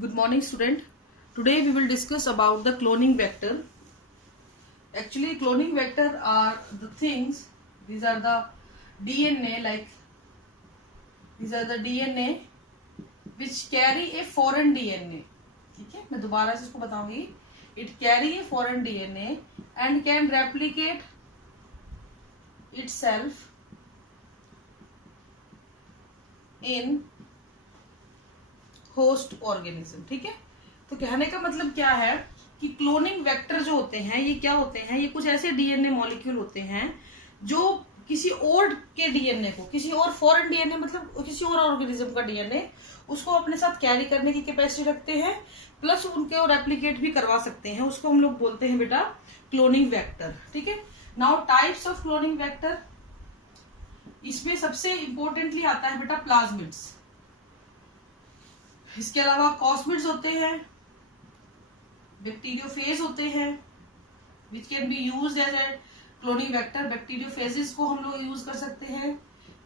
Good morning, student. Today we will discuss about the cloning vector. Actually, cloning vector are the things. These are the DNA, these are the DNA which carry a foreign DNA. ठीक है, मैं दोबारा से इसको बताऊंगी. It carry a foreign DNA and can replicate itself in host organism. ठीक है, तो कहने का मतलब क्या है कि क्लोनिंग वेक्टर जो होते हैं ये क्या होते हैं, ये कुछ ऐसे डीएनए मॉलिक्यूल होते हैं जो किसी और के डीएनए को, किसी और फॉरेन डीएनए मतलब किसी और ऑर्गेनिज्म का डीएनए, उसको अपने साथ कैरी करने की कैपेसिटी रखते हैं, प्लस उनके रेप्लिकेट भी करवा सकते हैं. उसको हम लोग बोलते हैं बेटा क्लोनिंग वेक्टर. ठीक है, now types of cloning vector. इसमें सबसे इंपॉर्टेंटली आता है बेटा प्लाज्मिड्स. इसके अलावा कॉस्मिड्स होते हैं, बैक्टीरियोफेज होते हैं which can be used as a cloning vector. Bacteriophages को हम लोग यूज कर सकते हैं.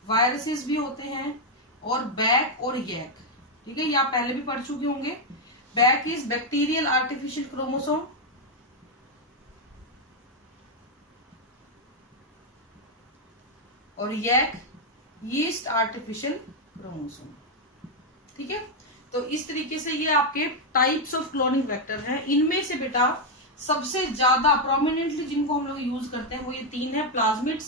वायरसेस भी होते हैं और बैक और यैक. ठीक है, ये आप पहले भी पढ़ चुके होंगे. Back is bacterial artificial chromosome और यैक यीस्ट आर्टिफिशियल क्रोमोसोम. ठीक है, तो इस तरीके से ये आपके टाइप्स ऑफ क्लोनिंग वेक्टर हैं. इनमें से बेटा सबसे ज्यादा प्रोमिनेंटली जिनको हम लोग यूज करते हैं वो ये तीन है, प्लाज्मिड्स,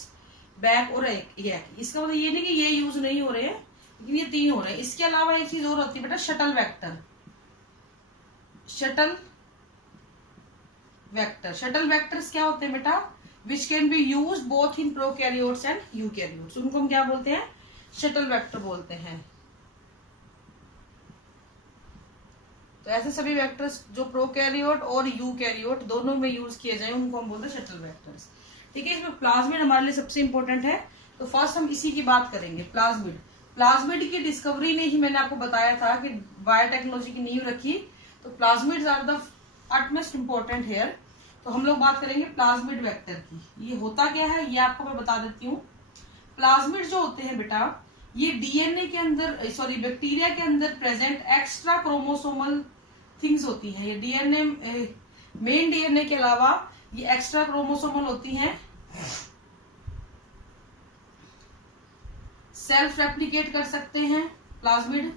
बैक और यैक. इसका मतलब ये नहीं कि ये यूज नहीं हो रहे हैं, लेकिन ये तीन हो रहे हैं. इसके अलावा एक चीज और होती है बेटा shuttle vector. Shuttle vector, shuttle vectors क्या होते हैं बेटा, विच can B use both in prokaryotes and eukaryotes. उनको हम क्या बोलते हैं, शटल वेक्टर बोलते हैं. तो ऐसे सभी वेक्टर्स जो प्रोकैरियोट और यूकैरियोट दोनों में यूज किए जाए उनको हम बोलते हैं शटल वेक्टर्स. ठीक है, इसमें प्लाज्मिड हमारे लिए सबसे इंपॉर्टेंट है. तो फर्स्ट हम इसी की बात करेंगे. प्लाज्मिड. प्लाज्मिड की डिस्कवरी ने ही मैंने आपको बताया था कि बायोटेक्नोलॉजी की नींव रखी. तो plasmids are the utmost important here. तो हम लोग बात करेंगे प्लाज्मिड वेक्टर की. ये होता क्या है ये आपको मैं बता देती हूँ. प्लाज्मिड जो होते हैं बेटा ये डीएनए के अंदर, सॉरी बैक्टीरिया के अंदर प्रेजेंट एक्स्ट्रा क्रोमोसोमल थिंग्स होती हैं. ये डीएनए मेन डीएनए के अलावा ये एक्स्ट्रा क्रोमोसोमल होती हैं. सेल्फ रेप्लिकेट कर सकते हैं प्लाज्मिड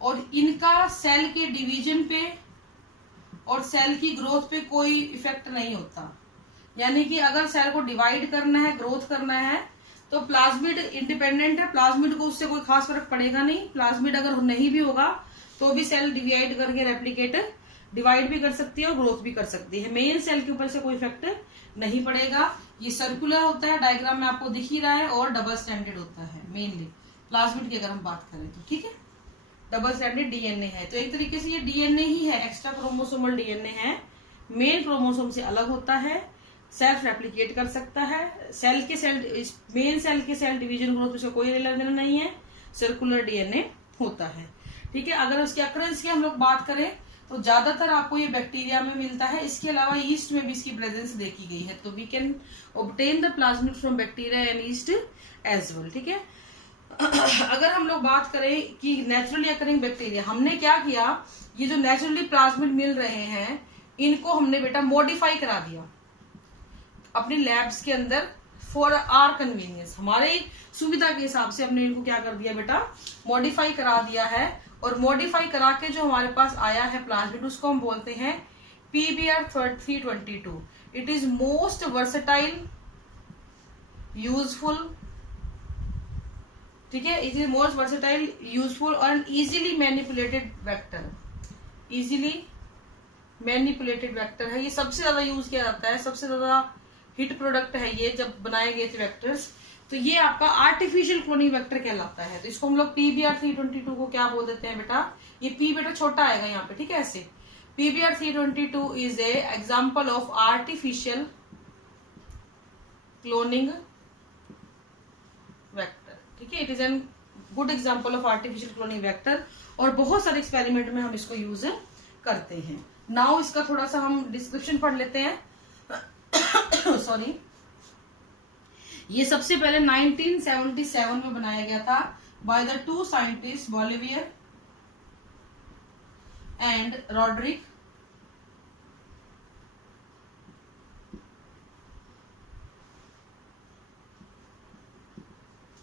और इनका सेल के डिवीजन पे और सेल की ग्रोथ पे कोई इफेक्ट नहीं होता. यानी कि अगर सेल को डिवाइड करना है, ग्रोथ करना है, तो प्लाज्मिड इंडिपेंडेंट है. प्लाज्मिड को उससे कोई खास फर्क पड़ेगा नहीं. प्लाज्मिड अगर नहीं भी होगा तो भी सेल डिवाइड करके रेप्लिकेट डिवाइड भी कर सकती है और ग्रोथ भी कर सकती है. मेन सेल के ऊपर से कोई इफेक्ट नहीं पड़ेगा. ये सर्कुलर होता है, डायग्राम में आपको दिख ही रहा है, और डबल स्टैंडर्ड होता है मेनली प्लाज्मिड की अगर हम बात करें तो. ठीक है, डबल स्टैंडर्ड डीएनए है. तो एक तरीके से ये डीएनए ही है, एक्स्ट्रा क्रोमोसोमल डीएनए है. मेन क्रोमोसोम से अलग होता है, सेल्फ रेप्लिकेट कर सकता है. सेल के सेल, मेन सेल के सेल डिवीजन ग्रोथ उसका कोई लेना देना नहीं है. सर्कुलर डीएनए होता है. ठीक है, अगर उसके अक्रेंस की हम लोग बात करें तो ज्यादातर आपको ये बैक्टीरिया में मिलता है. इसके अलावा ईस्ट में भी इसकी प्रेजेंस देखी गई है. तो we can obtain the plasmid from bacteria and yeast as well. ठीक है, अगर हम लोग बात करें कि नेचुरली अकरिंग बैक्टीरिया, हमने क्या किया, ये जो नेचुरली प्लाज्मिड मिल रहे हैं इनको हमने बेटा मॉडिफाई करा दिया अपनी लैब्स के अंदर फॉर आर कन्वीनियंस. हमारे सुविधा के हिसाब से हमने इनको क्या कर दिया बेटा, मॉडिफाई करा दिया है. और मॉडिफाई करा के जो हमारे पास आया है प्लाज्मिड उसको हम बोलते हैं PBr322. It is most versatile, useful. ठीक है, it is most versatile, useful और easily manipulated vector. Easily manipulated vector है. ये सबसे ज्यादा यूज किया जाता है, सबसे ज्यादा हिट प्रोडक्ट है ये जब बनाए गए थे वेक्टर्स. तो ये आपका आर्टिफिशियल क्लोनिंग वेक्टर कहलाता है. तो इसको हम लोग PBr322 को क्या बोल देते हैं बेटा, ये पी बेटा छोटा आएगा यहाँ पे. ठीक है, ऐसे PBr322 is a example of artificial cloning vector. ठीक है, it is an good example of artificial cloning vector. और बहुत सारे एक्सपेरिमेंट में हम इसको यूज करते हैं. नाउ इसका थोड़ा सा हम डिस्क्रिप्शन पढ़ लेते हैं. सॉरी, ये सबसे पहले 1977 में बनाया गया था by the two scientist, Bolivar and Rodriguez.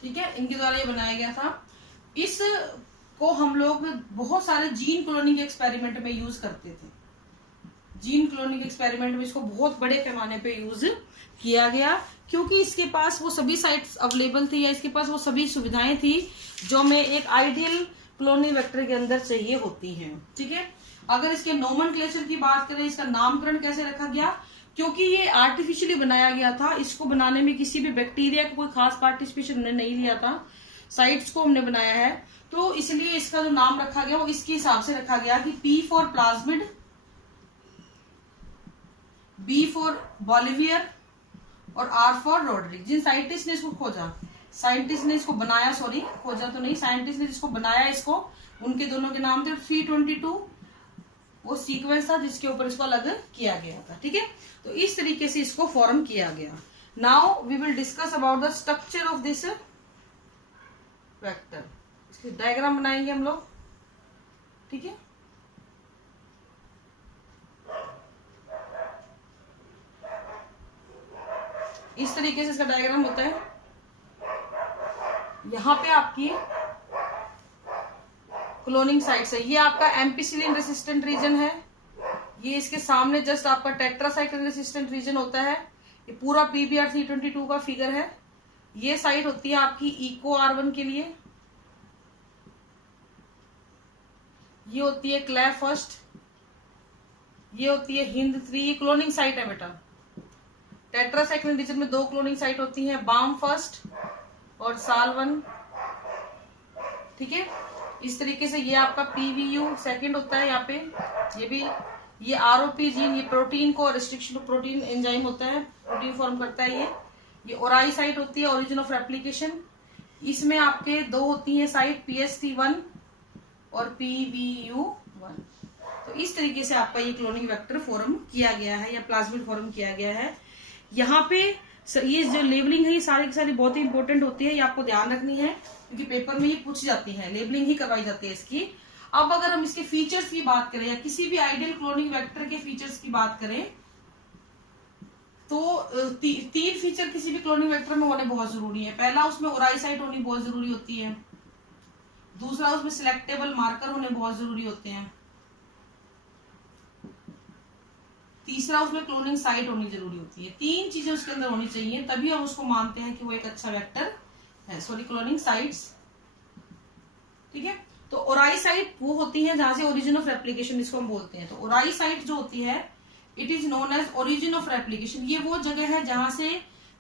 ठीक है, इनके द्वारा ये बनाया गया था। इस को हम लोग बहुत सारे जीन क्लोनिंग एक्सपेरिमेंट में यूज करते थे। जीन क्लोनिंग एक्सपेरिमेंट में इसको बहुत बड़े पैमाने पे यूज किया गया, क्योंकि इसके पास वो सभी साइट्स अवेलेबल थी, या इसके पास वो सभी सुविधाएं थी जो में एक आइडियल क्लोनिंग वेक्टर के अंदर चाहिए होती हैं। ठीक है, अगर इसके नोमेनक्लेचर की बात करें, इसका नामकरण कैसे रखा गया, क्योंकि ये आर्टिफिशियली बनाया गया था, इसको बनाने में किसी भी बैक्टीरिया का कोई खास पार्टिसिपेशन हमने नहीं लिया था, साइट्स को हमने बनाया है, तो इसलिए इसका जो नाम रखा गया वो इसके हिसाब से रखा गया कि P for plasmid, B for Bolivar और R फॉर रॉड्रिक। जिन साइंटिस्ट ने इसको खोजा, साइंटिस्ट ने इसको बनाया, सॉरी खोजा तो नहीं, साइंटिस्ट ने जिसको बनाया इसको, उनके दोनों के नाम थे 322, वो सीक्वेंस था जिसके ऊपर इसको अलग किया गया था। ठीक है, तो इस तरीके से इसको फॉर्म किया गया। Now we will discuss about the structure of this vector. इसकी डायग्राम बनाएंगे हम लोग। ठीक है, इस तरीके से इसका डायग्राम होता है। यहां पे आपकी क्लोनिंग साइट्स है, ये आपका एम्पिसिलिन रेसिस्टेंट रीजन है, ये इसके सामने जस्ट आपका टेट्रासाइक्लिन रेसिस्टेंट रीजन होता है, ये पूरा PBr 322 का फिगर है। ये साइट होती है आपकी इको R1 के लिए, ये होती है क्लैव फर्स्ट, ये होती है हिंद 3, ये क्लोनिंग साइट है बेटा। टेट्रासाइक्लिन रीजन में 2 क्लोनिंग साइट होती है, बाम फर्स्ट और साल1। ठीक है, इस तरीके से ये आपका PVU सेकंड होता है यहाँ पे, ये भी, ये ROP जीन, ये प्रोटीन को रिस्ट्रिक्शन प्रोटीन एंजाइम होता है, प्रोटीन फॉर्म करता है ये ओराई साइट होती है, ओरिजिन ऑफ रेप्लिकेशन। इसमें आपके 2 होती है साइट, PST1 और PVU1। तो इस तरीके से आपका ये क्लोनिंग वेक्टर फॉर्म किया गया है, या प्लाज्मिड फॉर्म किया गया है। यहाँ पे ये जो लेबलिंग है, ये सारी की सारी बहुत ही इंपॉर्टेंट होती है, ये आपको ध्यान रखनी है, क्योंकि पेपर में ये पूछी जाती है, लेबलिंग ही करवाई जाती है इसकी। अब अगर हम इसके फीचर्स की बात करें, या किसी भी आइडियल क्लोनिंग वेक्टर के फीचर्स की बात करें, तो 3 फीचर किसी भी क्लोनिंग वेक्टर में होने बहुत जरूरी है। पहला, उसमें ओराई साइट होनी बहुत जरूरी होती है। दूसरा, उसमें सिलेक्टेबल मार्कर होने बहुत जरूरी होते हैं। तीसरा, उसमें क्लोनिंग साइट होनी जरूरी होती है। 3 चीजें उसके अंदर होनी चाहिए, तभी हम उसको मानते हैं कि वो एक अच्छा वेक्टर है, सॉरी क्लोनिंग साइट्स। ठीक है, तो ओराई साइट वो होती है जहां से ओरिजिन ऑफ रेप्लिकेशन जिसको हम बोलते हैं। तो ओराई साइट जो होती है, it is known as origin of replication. ये वो जगह है जहां से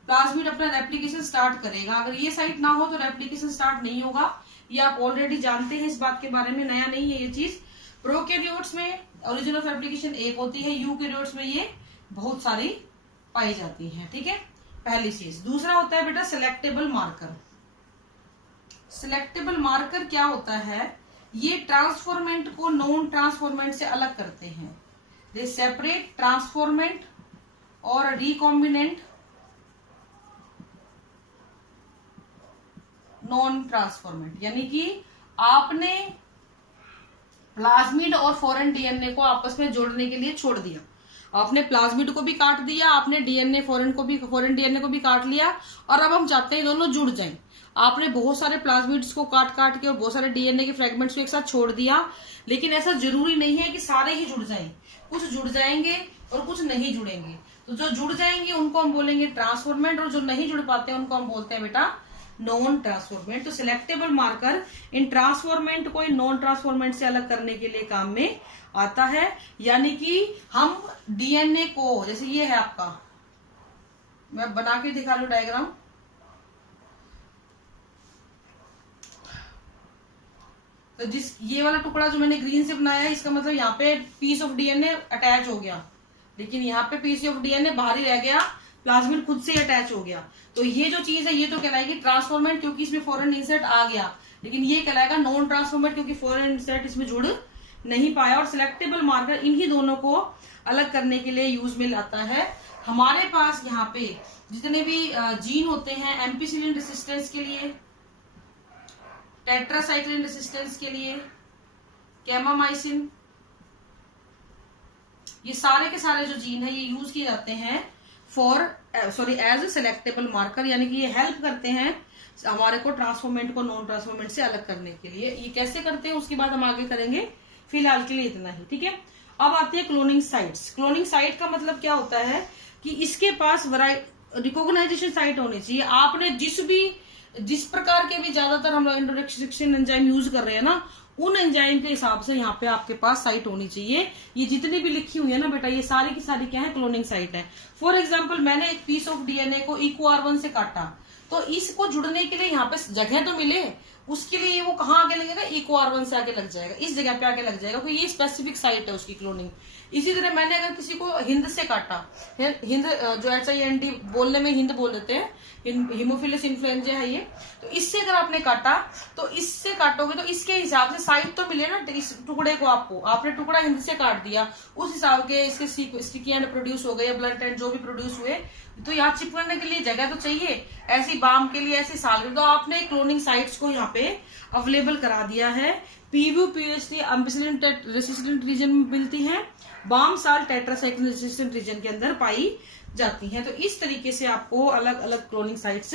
प्लाज्मिड अपना रेप्लिकेशन स्टार्ट करेगा। अगर ये साइट ना हो तो रेप्लिकेशन स्टार्ट नहीं होगा, ये आप ऑलरेडी जानते हैं, इस बात के बारे में नया नहीं है ये चीज। प्रोकैरियोट्स में ओरिजिन ऑफ रेप्लिकेशन एक होती है, यूकैरियोट्स में ये बहुत सारी पाई जाती है। ठीक है, पहली चीज। दूसरा होता है बेटा सिलेक्टेबल मार्कर। सिलेक्टेबल मार्कर क्या होता है, ये ट्रांसफॉर्मेंट को नॉन ट्रांसफॉर्मेंट से अलग करते हैं। दे सेपरेट ट्रांसफॉर्मेंट और रिकॉम्बिनेंट नॉन ट्रांसफॉर्मेंट। यानी कि आपने प्लाज्मिड और फॉरेन डीएनए को आपस में जोड़ने के लिए छोड़ दिया, आपने प्लाज्मिड को भी काट दिया, आपने डीएनए फॉरेन डीएनए को भी काट लिया, और अब हम चाहते हैं दोनों जुड़ जाएं। आपने बहुत सारे प्लाज्मिड्स को काट के और बहुत सारे डीएनए के फ्रेगमेंट्स को एक साथ छोड़ दिया, लेकिन ऐसा जरूरी नहीं है कि सारे ही जुड़ जाएं, कुछ जुड़ जाएंगे और कुछ नहीं जुड़ेंगे। तो जो जुड़ जाएंगे उनको हम बोलेंगे ट्रांसफॉर्मेंट, और जो नहीं जुड़ पाते हैं उनको हम बोलते हैं बेटा नॉन ट्रांसफॉर्मेंट। तो सिलेक्टेबल मार्कर इन ट्रांसफॉर्मेंट को इन नॉन ट्रांसफॉर्मेंट से अलग करने के लिए काम में आता है। यानी कि हम डीएनए को, जैसे ये है आपका, मैं बना के दिखा लू डायग्राम, तो जिस ये वाला टुकड़ा जो मैंने ग्रीन से बनाया है, इसका मतलब यहाँ पे पीस ऑफ डीएनए अटैच हो गया, लेकिन यहाँ पे पीस ऑफ डीएनए बाहर ही रह गया, प्लाज्मिड खुद से अटैच हो गया। तो ये जो चीज है ये तो कहलाएगी ट्रांसफॉर्मेंट, क्योंकि इसमें फॉरेन इंसर्ट आ गया, लेकिन ये कहलाएगा नॉन ट्रांसफॉर्मेंट, क्योंकि फॉरेन इंसर्ट इसमें जुड़ नहीं पाया। और सिलेक्टेबल मार्कर इन्हीं दोनों को अलग करने के लिए यूज में आता है। हमारे पास यहाँ पे जितने भी जीन होते हैं, एम्पिसिलिन रेसिस्टेंस के लिए, टेट्रासाइक्लिन रेसिस्टेंस के लिए, कैमामाइसिन, ये सारे के सारे जो जीन है ये यूज किए जाते हैं एज ए सिलेक्टेबल मार्कर, यानी कि ये हेल्प करते हैं हमारे को ट्रांसफॉर्मेंट को नॉन ट्रांसफॉर्मेंट से अलग करने के लिए। ये कैसे करते हैं उसके बाद हम आगे करेंगे, फिलहाल के लिए इतना ही, ठीक है। अब आते हैं क्लोनिंग साइट्स। क्लोनिंग साइट का मतलब क्या होता है कि इसके पास रिकॉग्नाइजेशन साइट होनी चाहिए। आपने जिस प्रकार के भी ज्यादातर हम लोग इंट्रोडक्शन एंजाइम यूज कर रहे हैं ना, उन एंजाइम के हिसाब से यहाँ पे आपके पास साइट होनी चाहिए। ये जितनी भी लिखी हुई है ना बेटा, ये सारी की सारी क्या है, क्लोनिंग साइट है। फॉर एग्जाम्पल मैंने एक पीस ऑफ डीएनए को EcoR1 से काटा, तो इसको जुड़ने के लिए यहाँ पे जगह तो मिले, उसके लिए वो कहाँ आगे लगेगा, EcoR1 से आगे लग जाएगा, इस जगह पे आगे लग जाएगा, क्योंकि ये स्पेसिफिक साइट है उसकी क्लोनिंग। इसी तरह मैंने अगर किसी को हिंद से काटा, हिंद जो HIV बोलने में हिंद बोल देते हैं, हीमोफिलस इन्फ्लुएंजा है ये, तो इससे अगर आपने काटा तो इससे काटोगे तो इसके हिसाब से साइट तो मिले ना इस टुकड़े को। आपने टुकड़ा हिंद से काट दिया, उस हिसाब के इसके स्टिकी एंड प्रोड्यूस हो गए या ब्लंट एंड जो भी प्रोड्यूस हुए, तो यहाँ चिपकने के लिए जगह तो चाहिए, ऐसी बाम के लिए ऐसी साल के, तो आपने क्लोनिंग साइट्स को यहाँ पे अवेलेबल करा दिया है। PUPST एम्पिसिलिन रेसिस्टेंट रीजन में मिलती है, बाम साल टेट्रासाइक्लिन रेसिस्टेंट रीजन के अंदर पाई जाती हैं। तो इस तरीके से आपको अलग अलग क्लोनिंग साइट्स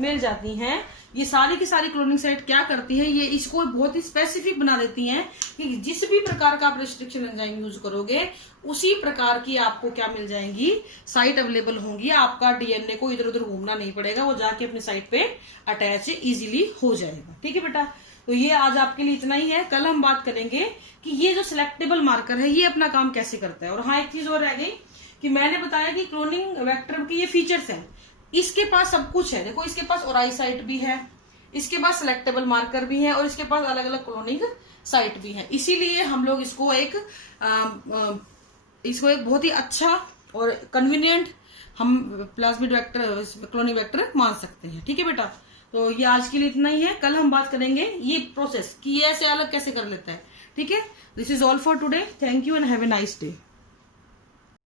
मिल जाती हैं। ये सारी की सारी क्लोनिंग साइट क्या करती है, ये इसको बहुत ही स्पेसिफिक बना देती हैं कि जिस भी प्रकार का आप रिस्ट्रिक्शन एंजाइम यूज करोगे उसी प्रकार की आपको क्या मिल जाएंगी, साइट अवेलेबल होंगी। आपका डीएनए को इधर उधर घूमना नहीं पड़ेगा, वो जाके अपने साइट पे अटैच इजीली हो जाएगा, ठीक है बेटा। तो ये आज आपके लिए इतना ही है। कल हम बात करेंगे कि ये जो सिलेक्टेबल मार्कर है ये अपना काम कैसे करता है। और हाँ, एक चीज और रह गई कि मैंने बताया कि क्लोनिंग वेक्टर की ये फीचर्स हैं, इसके पास सब कुछ है। देखो, इसके पास ओराई साइट भी है, इसके पास सिलेक्टेबल मार्कर भी है, और इसके पास अलग अलग क्लोनिंग साइट भी है। इसीलिए हम लोग इसको एक बहुत ही अच्छा और कन्वीनियंट हम प्लाज्मिड वेक्टर, क्लोनिंग वेक्टर मान सकते हैं, ठीक है बेटा। तो ये आज के लिए इतना ही है। कल हम बात करेंगे ये प्रोसेस कि ये ऐसे अलग कैसे कर लेता है, ठीक है। This is all for today. Thank you and have a nice day.